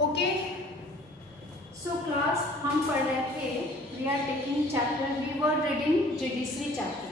Okay, so class हम पढ़ रहे थे, we are taking chapter, we were reading judiciary chapter.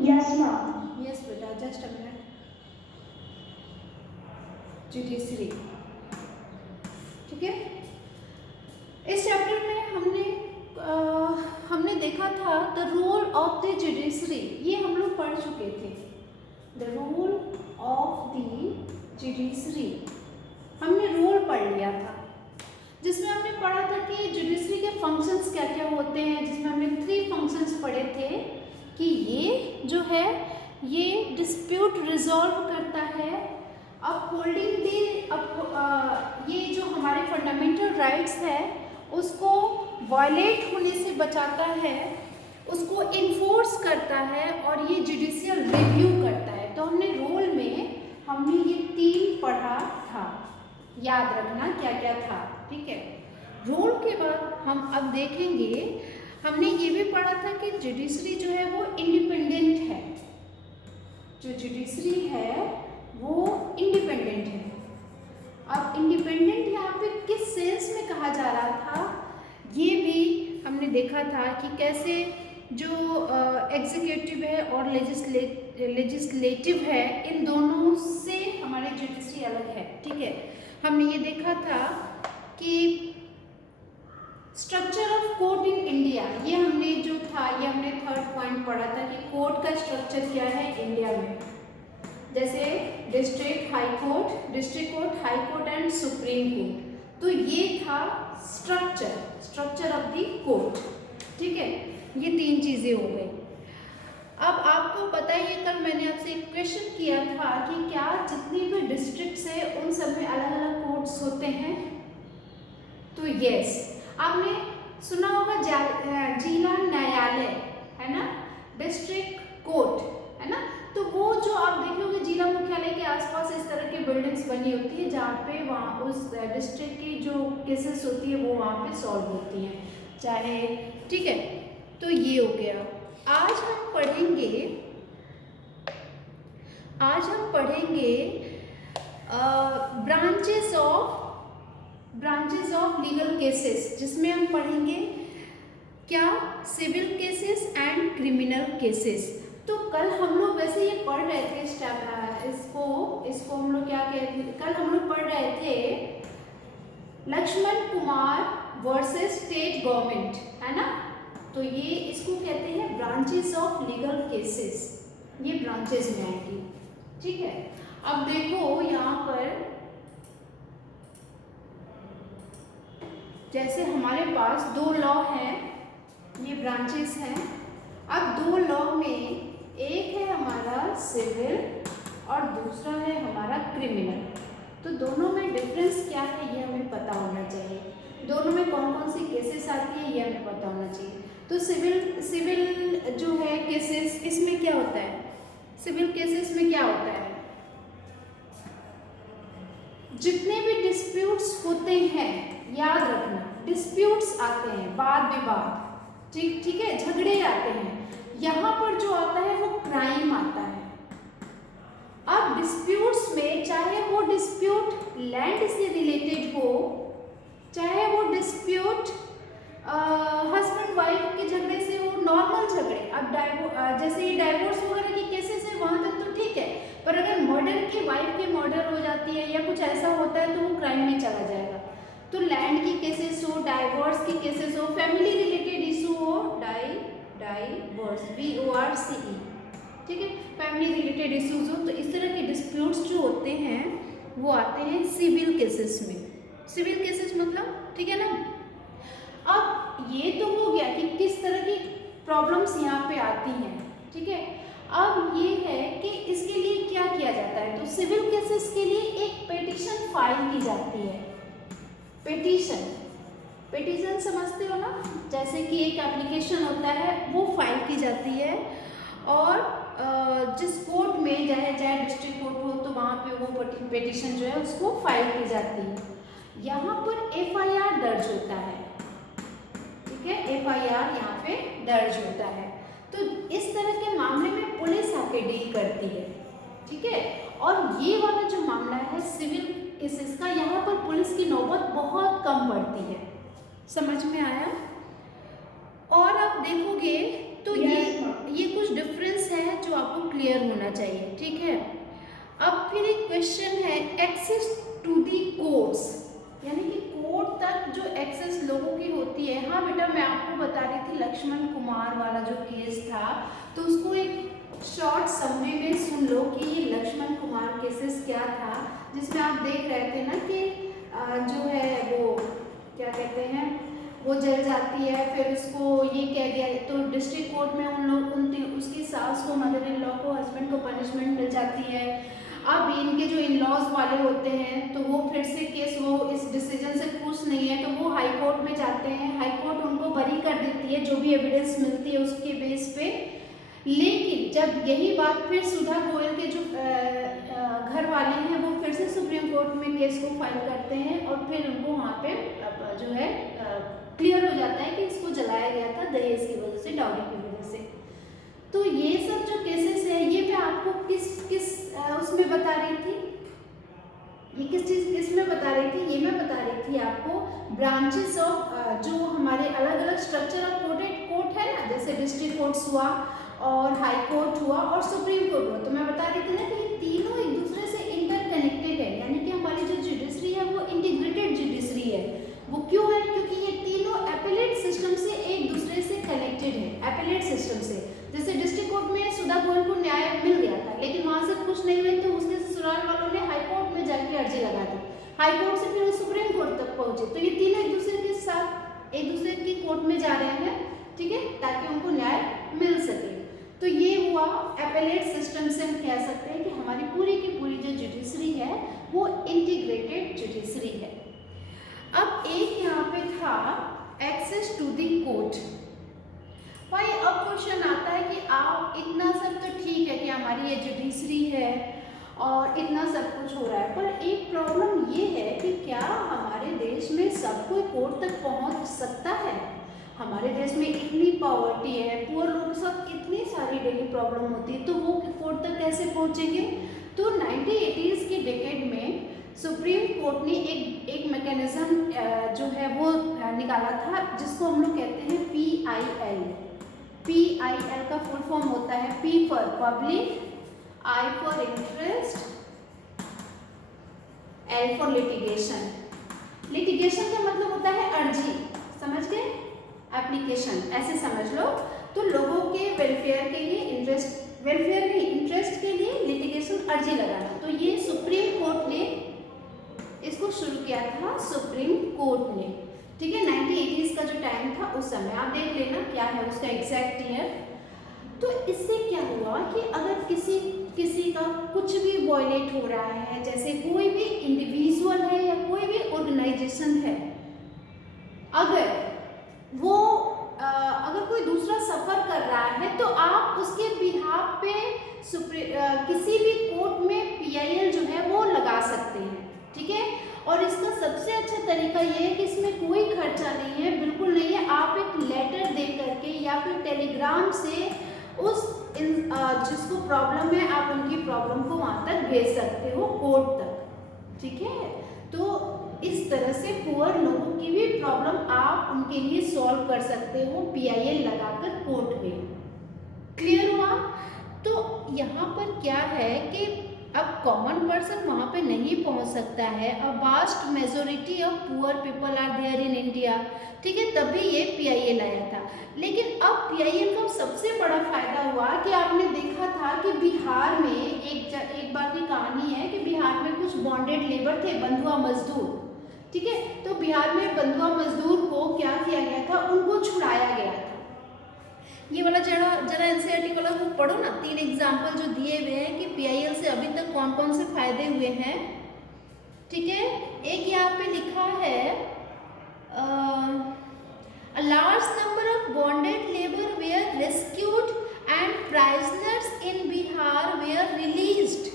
Yes, ma'am. Yes बेटा, जस्ट अ मिनट. जुडिशरी, ठीक है. इस चैप्टर में हमने देखा था the role of the judiciary. ये हम लोग पढ़ चुके थे. The role of the judiciary हमने रोल पढ़ लिया था, जिसमें हमने पढ़ा था कि जुडिशरी के फंक्शंस क्या क्या होते हैं. जिसमें हमने 3 फंक्शंस पढ़े थे कि ये जो है ये डिस्प्यूट रिजॉल्व करता है, अपहोल्डिंग दी, ये जो हमारे फंडामेंटल राइट्स है उसको वायलेट होने से बचाता है, उसको इन्फोर्स करता है और ये जुडिशियल रिव्यू करता है. तो हमने रोल में हमने ये 3 पढ़ा था, याद रखना क्या क्या था, ठीक है. रोल के बाद हम अब देखेंगे, हमने ये भी पढ़ा था कि जुडिशरी जो है वो इंडिपेंडेंट है. जो जुडिशरी है वो इंडिपेंडेंट है. अब इंडिपेंडेंट यहाँ पे किस सेंस में कहा जा रहा था, ये भी हमने देखा था कि कैसे जो एग्जीक्यूटिव है और लेजिस्लेटिव है, इन दोनों से हमारी जुडिशरी अलग है, ठीक है. हमने ये देखा था कि structure of court in India, ये हमने जो था, ये हमने 3rd पॉइंट पढ़ा था कि कोर्ट का स्ट्रक्चर क्या है इंडिया में. जैसे district court, high court and supreme court. तो ये था स्ट्रक्चर ऑफ द कोर्ट, ठीक है. ये 3 चीजें हो गई. अब आपको पता ही है, कल मैंने आपसे एक क्वेश्चन किया था कि क्या जितनी भी डिस्ट्रिक्ट्स है उन सब में अलग अलग कोर्ट्स होते हैं. तो यस, आपने सुना होगा जिला न्यायालय है ना, डिस्ट्रिक्ट कोर्ट है ना. तो वो जो आप देखोगे जिला मुख्यालय के आसपास इस तरह की बिल्डिंग्स बनी होती है जहाँ पे वहाँ उस डिस्ट्रिक्ट की जो केसेस होती है वो वहाँ पे सॉल्व होती हैं, चाहे, ठीक है. तो ये हो गया. आज हम पढ़ेंगे ब्रांचेस ऑफ लीगल केसेस, जिसमें हम पढ़ेंगे क्या, civil cases and criminal cases. तो कल हम लोग वैसे ये पढ़ रहे थे इसको हम लोग क्या कहते हैं, कल हम लोग पढ़ रहे थे Laxman Kumar versus state government, है ना. तो ये इसको कहते हैं ब्रांचेस ऑफ लीगल केसेस, ये ब्रांचेस में आएंगी, ठीक है. अब देखो यहाँ पर, जैसे हमारे पास 2 लॉ हैं, ये ब्रांचेस हैं. अब 2 लॉ में एक है हमारा सिविल और दूसरा है हमारा क्रिमिनल. तो दोनों में डिफरेंस क्या है ये हमें पता होना चाहिए. दोनों में कौन कौन सी केसेस आती है ये हमें पता होना चाहिए. तो सिविल जो है केसेस, इसमें क्या होता है, सिविल केसेस में क्या होता है, जितने भी डिस्प्यूट्स होते हैं, याद रखना, डिस्प्यूट्स आते हैं, वाद विवाद, ठीक है, झगड़े आते हैं, यहाँ पर जो आता है वो क्राइम आता है. अब डिस्प्यूट्स में चाहे वो डिस्प्यूट लैंड से रिलेटेड हो, चाहे वो डिस्प्यूट हस्बैंड वाइफ के झगड़े से हो, नॉर्मल झगड़े. अब जैसे ये डाइवोर्स वगैरह की केसेस है वहाँ तक तो ठीक है, पर अगर मर्डर की, वाइफ की मर्डर हो जाती है या कुछ ऐसा होता है तो वो क्राइम में चला जाएगा. तो लैंड की केसेस हो, डाइवोर्स की केसेस हो, फैमिली रिलेटेड इशू हो, डाइवोर्स, VORCE, ठीक है, फैमिली रिलेटेड इश्यूज हो, तो इस तरह के डिस्प्यूट्स जो होते हैं वो आते हैं सिविल केसेस में. सिविल केसेस मतलब, ठीक है ना. अब ये तो हो गया कि किस तरह की प्रॉब्लम्स यहाँ पे आती हैं, ठीक है. अब ये है कि इसके लिए क्या किया जाता है. तो सिविल केसेस के लिए एक पिटीशन फाइल की जाती है. पिटीशन समझते हो ना, जैसे कि एक एप्लीकेशन होता है वो फाइल की जाती है, और जिस कोर्ट में, चाहे डिस्ट्रिक्ट कोर्ट हो तो वहाँ पे वो पिटीशन जो है उसको फाइल की जाती है. यहाँ पर FIR दर्ज होता है, ठीक है, FIR यहाँ पे दर्ज होता है. तो इस तरह के मामले में पुलिस आके डील करती है, ठीक है. और ये वाला जो मामला है सिविल केसेस का, यहाँ पर पुलिस की नौबत बहुत कम पड़ती है। समझ में आया? और आप देखोगे तो ये कुछ डिफरेंस है जो आपको क्लियर होना चाहिए, ठीक है। अब फिर एक क्वेश्चन है, एक्सेस टू दी कोर्ट्स, यानी कि कोर्ट तक जो एक्सेस लोगों की होती है। हाँ बेटा, मैं आपको बता रही थी लक्ष्मण कुमार वाला जो केस था, तो उसको एक शॉर्ट समरी में सुन लो कि ये लक्ष्मण कुमार केसेस क्या था, जिसमें आप देख रहे थे ना कि जो है वो क्या कहते हैं, वो जल जाती है, फिर उसको ये कह दिया तो डिस्ट्रिक्ट कोर्ट में उन लोग उसकी सास को, मदर इन लॉ को, हस्बैंड को पनिशमेंट मिल जाती है। अब इनके जो इन लॉज वाले होते हैं तो वो फिर से केस, वो इस डिसीजन से खुश नहीं है तो वो हाई कोर्ट में जाते हैं। हाई कोर्ट उनको बरी कर देती है जो भी एविडेंस मिलती है उसके बेस पे। लेकिन जब यही बात फिर सुधा गोयल के जो घर वाले हैं वो फिर से सुप्रीम कोर्ट में केस को फाइल करते हैं और फिर उनको वहाँ पे जो है क्लियर हो जाता है कि इसको जलाया गया था दहेज की वजह से, डाउरी की वजह से। तो ये सब जो केसेस है ये मैं आपको किस उसमें बता रही थी, ये किस में बता रही थी, ये मैं बता रही थी आपको ब्रांचेस ऑफ जो हमारे अलग अलग स्ट्रक्चर ऑफ कोर्ट है ना, जैसे डिस्ट्रिक्ट कोर्ट्स हुआ और हाई कोर्ट हुआ और सुप्रीम कोर्ट हुआ। तो मैं बता रही थी ना कि ये तीनों एक दूसरे से इंटरकनेक्टेड है, यानी कि हमारी जो जुडिशरी है वो इंटीग्रेटेड जुडिशरी है। वो क्यों है? क्योंकि ये तीनों एपेलेट सिस्टम से एक दूसरे से कनेक्टेड है। एपेलेट सिस्टम से, जैसे डिस्ट्रिक्ट कोर्ट में सुधा गोयल को न्याय मिल गया था लेकिन वहां से खुश नहीं हुए तो उसके ससुराल वालों ने हाई कोर्ट में जाके अर्जी लगा दी, हाई कोर्ट से फिर सुप्रीम कोर्ट तक पहुंचे। तो ये तीनों एक दूसरे के साथ एक दूसरे की कोर्ट में जा रहे हैं, ठीक है, ताकि उनको न्याय मिल सके। तो ये हुआ एपेलेट सिस्टम से हम कह सकते हैं कि हमारी पूरी की पूरी जो जुडिशरी है वो इंटीग्रेटेड जुडिशरी है। अब एक यहाँ पे था एक्सेस टू दी कोर्ट। भाई अब क्वेश्चन आता है कि आप इतना सब तो ठीक है कि हमारी ये जुडिशरी है और इतना सब कुछ हो रहा है, पर एक प्रॉब्लम ये है कि क्या हमारे देश में सब कोई कोर्ट तक पहुंच सकता है? हमारे देश में इतनी पॉवर्टी है, पुअर लोग के साथ इतनी सारी डेली प्रॉब्लम होती है, तो वो कोर्ट तक कैसे पहुंचेंगे? तो 1980s के डेकेड में सुप्रीम कोर्ट ने एक मैकेनिज्म जो है वो निकाला था जिसको हम लोग कहते हैं PIL। PIL का फुल फॉर्म होता है P for public, I for interest, L for litigation. Litigation का मतलब होता है अर्जी, समझ गए? एप्लीकेशन ऐसे समझ लो। तो लोगों के वेलफेयर के लिए, इंटरेस्ट वेलफेयर नहीं इंटरेस्ट के लिए लिटिगेशन अर्जी लगाना, तो ये सुप्रीम कोर्ट ने इसको शुरू किया था, सुप्रीम कोर्ट ने, ठीक है। 1980s का जो टाइम था उस समय आप देख लेना क्या है उसका एग्जैक्ट ईयर। तो इससे क्या हुआ कि अगर किसी का कुछ भी वॉयलेट हो रहा है, जैसे कोई भी इंडिविजुअल है या कोई भी ऑर्गेनाइजेशन है, अगर वो अगर कोई दूसरा सफ़र कर रहा है तो आप उसके बिहाफ पे किसी भी कोर्ट में PIL जो है वो लगा सकते हैं, ठीक है। और इसका सबसे अच्छा तरीका ये है कि इसमें कोई खर्चा नहीं है, बिल्कुल नहीं है। आप एक लेटर दे करके या फिर टेलीग्राम से उस जिसको प्रॉब्लम है आप उनकी प्रॉब्लम को वहाँ तक भेज सकते हो, कोर्ट तक, ठीक है। तो इस तरह से पुअर लोगों की भी प्रॉब्लम आप उनके लिए सॉल्व कर सकते हो PIL लगाकर कोर्ट में। क्लियर हुआ? तो यहाँ पर क्या है कि अब कॉमन पर्सन वहाँ पे नहीं पहुँच सकता है। A vast majority of poor people are there in India, ठीक है, तभी ये PIL आया था। लेकिन अब PIL का सबसे बड़ा फायदा हुआ कि आपने देखा था कि बिहार में एक बार की कहानी है कि बिहार में कुछ बॉन्डेड लेबर थे, बंधुआ मजदूर, ठीक है। तो बिहार में बंधुआ मजदूर को क्या किया गया था, उनको छुड़ाया गया था। ये वाला जरा NCERT वाला बुक पढ़ो ना, 3 एग्जाम्पल जो दिए हुए हैं कि PIL से अभी तक कौन कौन से फायदे हुए हैं, ठीक है। एक यहाँ पे लिखा है a large number of bonded labor were rescued and prisoners in Bihar were released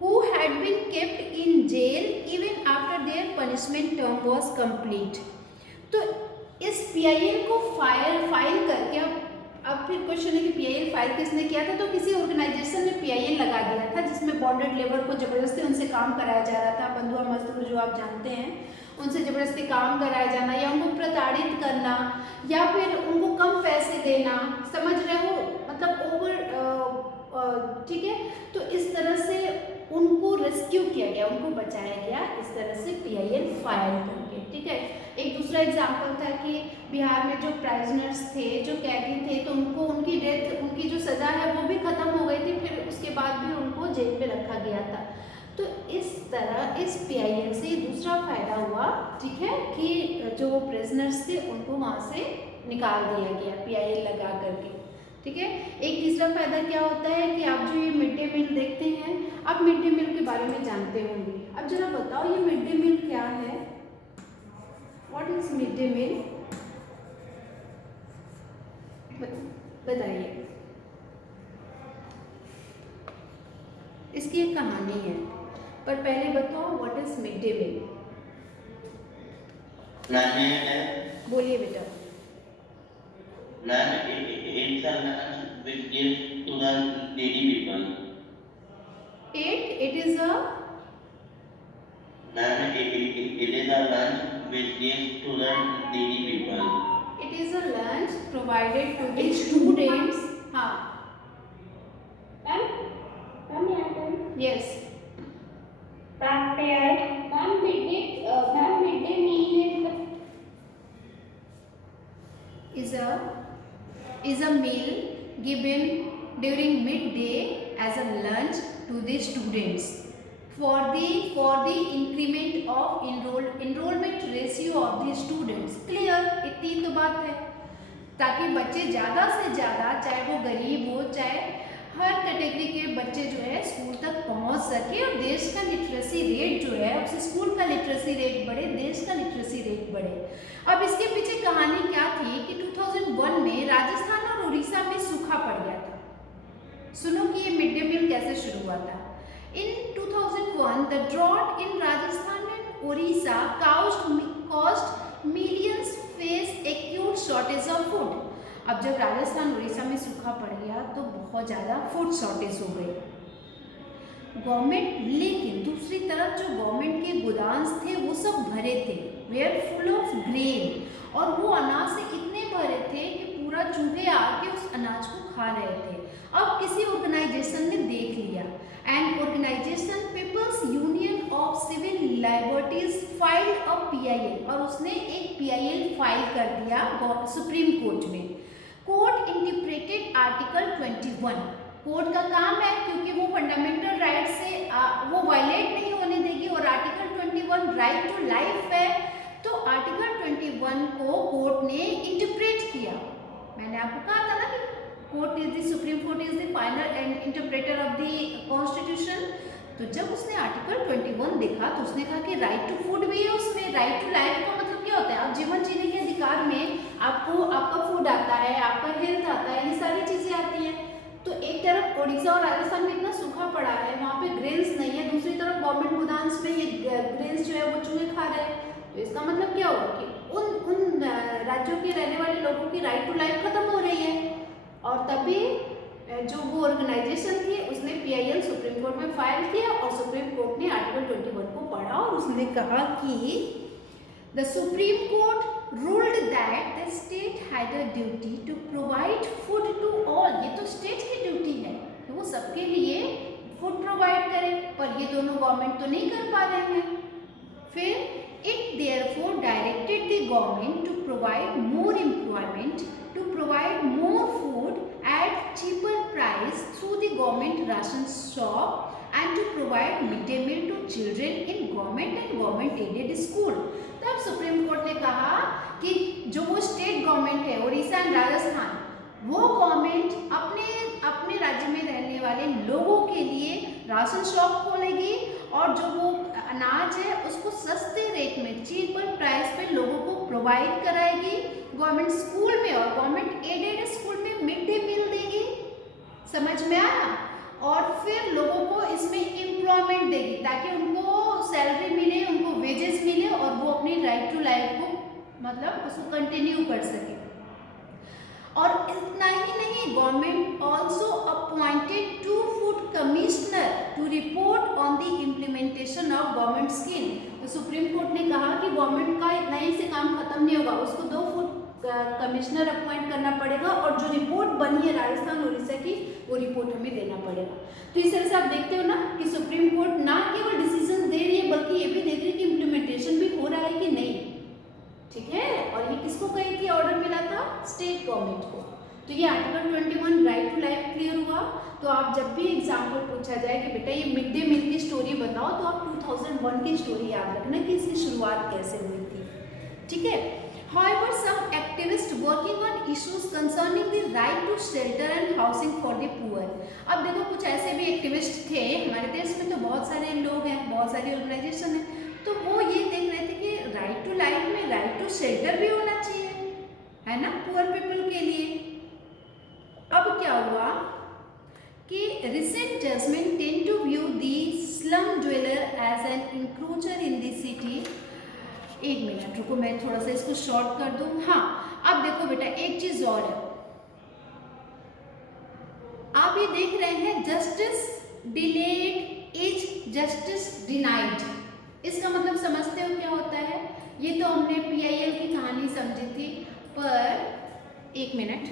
who had been kept in jail even after their punishment term was complete। तो इस PIL को फाइल करके, अब अब फिर क्वेश्चन है कि PIL फाइल किसने किया था, तो किसी ऑर्गेनाइजेशन ने PIL लगा दिया था जिसमें बॉन्डेड लेबर को जबरदस्ती उनसे काम कराया जा रहा था। बंधुआ मजदूर जो आप जानते हैं, उनसे जबरदस्ती काम कराया जाना या उनको प्रताड़ित करना या फिर उनको कम पैसे देना, समझ रहे हो, मतलब ओवर, ठीक है। तो इस तरह से उनको रेस्क्यू किया गया, उनको बचाया गया इस तरह से PIL फाइल करके, ठीक है। एक दूसरा एग्जाम्पल था कि बिहार में जो प्राइजनर्स थे, जो कैदी थे, तो उनको उनकी डेथ, उनकी जो सज़ा है वो भी ख़त्म हो गई थी, फिर उसके बाद भी उनको जेल में रखा गया था। तो इस तरह इस PIL से दूसरा फायदा हुआ, ठीक है, कि जो प्रिजनर्स थे उनको वहाँ से निकाल दिया गया PIL लगा करके, ठीक है। एक तीसरा फायदा क्या होता है कि आप जो ये मिड डे मील देखते हैं, आप मिड डे मील के बारे में जानते होंगे। अब जरा बताओ ये मिड डे मील क्या है, what is mid day meal, बताइए। इसकी एक कहानी है, पर पहले बताओ what is mid day meal. बोलिए बेटा। It is a lunch which gives to the needy people. It is a lunch provided to the students. हाँ. Yes. Is a meal given during midday as a lunch to the students for the increment of enrollment ratio of the students. Clear? इतनी तो बात है, ताकि बच्चे ज़्यादा से ज़्यादा, चाहे वो गरीब हो चाहे हर कैटेगरी के बच्चे जो है स्कूल तक पहुंच सके और देश का लिटरेसी रेट जो है, उससे स्कूल का लिटरेसी रेट बढ़े, देश का लिटरेसी रेट बढ़े। अब इसके पीछे कहानी क्या थी कि 2001 में राजस्थान और उड़ीसा में सूखा पड़ गया था। सुनो कि ये मिड डे मील कैसे शुरू हुआ था। In 2001 the drought in Rajasthan and Orissa caused millions face acute shortage of food। अब जब राजस्थान उड़ीसा में सूखा पड़ गया तो बहुत ज़्यादा फूड शॉर्टेज हो गई गवर्नमेंट, लेकिन दूसरी तरफ जो गवर्नमेंट के गोदाम्स थे वो सब भरे थे, वेयर फुल ऑफ ग्रेन, और वो अनाज से इतने भरे थे कि पूरा चूहे आके उस अनाज को खा रहे थे। अब किसी ऑर्गेनाइजेशन ने देख लिया, and organization peoples union of civil liberties filed a PIL, और उसने एक PIL फाइल कर दिया सुप्रीम कोर्ट में। Court interpreted article 21। कोर्ट का काम है, क्योंकि वो फंडामेंटल राइट से वो वायलेट नहीं होने देगी, और आर्टिकल 21 राइट टू लाइफ है, तो आर्टिकल 21 को कोर्ट ने इंटरप्रेट किया। मैंने आपको कहा था ना कि court is the supreme court is the final and interpreter of the constitution. तो जब उसने आर्टिकल 21 देखा तो उसने कहा कि राइट टू फूड भी है उसमें, राइट टू लाइफ का मतलब क्या होता है, आप जीवन जीने के अधिकार में आपको आपका फूड आता है, आपका हेल्थ आता है, ये सारी चीज़ें आती हैं। तो एक तरफ उड़ीसा और राजस्थान में इतना सूखा पड़ा है, वहाँ पे ग्रेन्स नहीं है, दूसरी तरफ गवर्नमेंट गोदाम्स में ये ग्रेन्स जो है वो चूहे खा रहे हैं। तो इसका मतलब क्या होगा कि उन राज्यों के रहने वाले लोगों की राइट टू लाइफ खत्म हो रही है। और तभी जो वो ऑर्गेनाइजेशन थी उसने PIL सुप्रीम कोर्ट में फाइल किया, और सुप्रीम कोर्ट ने आर्टिकल 21 को पढ़ा और उसने कहा कि the supreme court ruled that the state had a duty to provide food to all. ये तो स्टेट की ड्यूटी है कि वो सबके लिए फूड प्रोवाइड करे, पर ये दोनों गवर्नमेंट तो नहीं कर पा रहे हैं। फिर it therefore directed the government to provide more employment, to provide more food at cheaper price through the government ration shop, and to provide midday meal to children in government and government aided school। तब supreme court ने कहा कि जो वो state government है Orissa and Rajasthan, वो government अपने राज्य में रहने वाले लोगों के लिए राशन शॉप खोलेगी, और जो वो अनाज है उसको सस्ते रेट में, चीपर प्राइस पे लोगों को प्रोवाइड कराएगी गवर्नमेंट स्कूल में, और गवर्नमेंट एडेड स्कूल में मिड डे मील देगी। समझ में आया? और फिर लोगों को इसमें एम्प्लॉयमेंट देगी ताकि उनको सैलरी मिले, उनको वेजेस मिले, और वो अपनी राइट टू लाइफ को मतलब उसको कंटिन्यू कर सके। और इतना ही नहीं, government also appointed 2 food commissioner to report on the implementation of government scheme. तो सुप्रीम कोर्ट ने कहा कि गवर्नमेंट का इतना ही से काम खत्म नहीं होगा, उसको 2 फूड कमिश्नर अपॉइंट करना पड़ेगा और जो रिपोर्ट बनी है राजस्थान उड़ीसा की वो रिपोर्ट हमें देना पड़ेगा। तो इस तरह से आप देखते हो ना कि सुप्रीम कोर्ट ना केवल डिसीजन दे रही है बल्कि ये भी देख रही है कि इम्प्लीमेंटेशन भी हो रहा है कि नहीं, ठीक है। और ये किसको कही थी ऑर्डर मिला था? स्टेट गवर्नमेंट को। तो ये article 21 right to life clear हुआ। तो आप जब भी एग्जाम्पल पूछा जाए कि बेटा ये मिड डे मील की स्टोरी बताओ, तो आप 2001 की स्टोरी याद रखना कि इसकी शुरुआत कैसे हुई थी, ठीक है। However, some activists working on issues concerning the right to shelter and housing for the poor। अब देखो कुछ ऐसे भी एक्टिविस्ट थे, हमारे देश में तो बहुत सारे लोग हैं, बहुत सारी ऑर्गेनाइजेशन है, तो वो ये देख रहे थे कि राइट टू लाइफ में राइट टू शेल्टर भी होना चाहिए, है ना, पुअर पीपल के लिए। अब क्या हुआ कि recent judgement tend to view the slum dweller as an encroacher in the city. एक मिनट रुको, मैं थोड़ा सा इसको शॉर्ट कर दूं। हाँ, अब देखो बेटा एक चीज और है, आप ये देख रहे हैं justice delayed is justice denied. इसका मतलब समझते हो क्या होता है? ये तो हमने PIL की कहानी समझी थी, पर एक मिनट,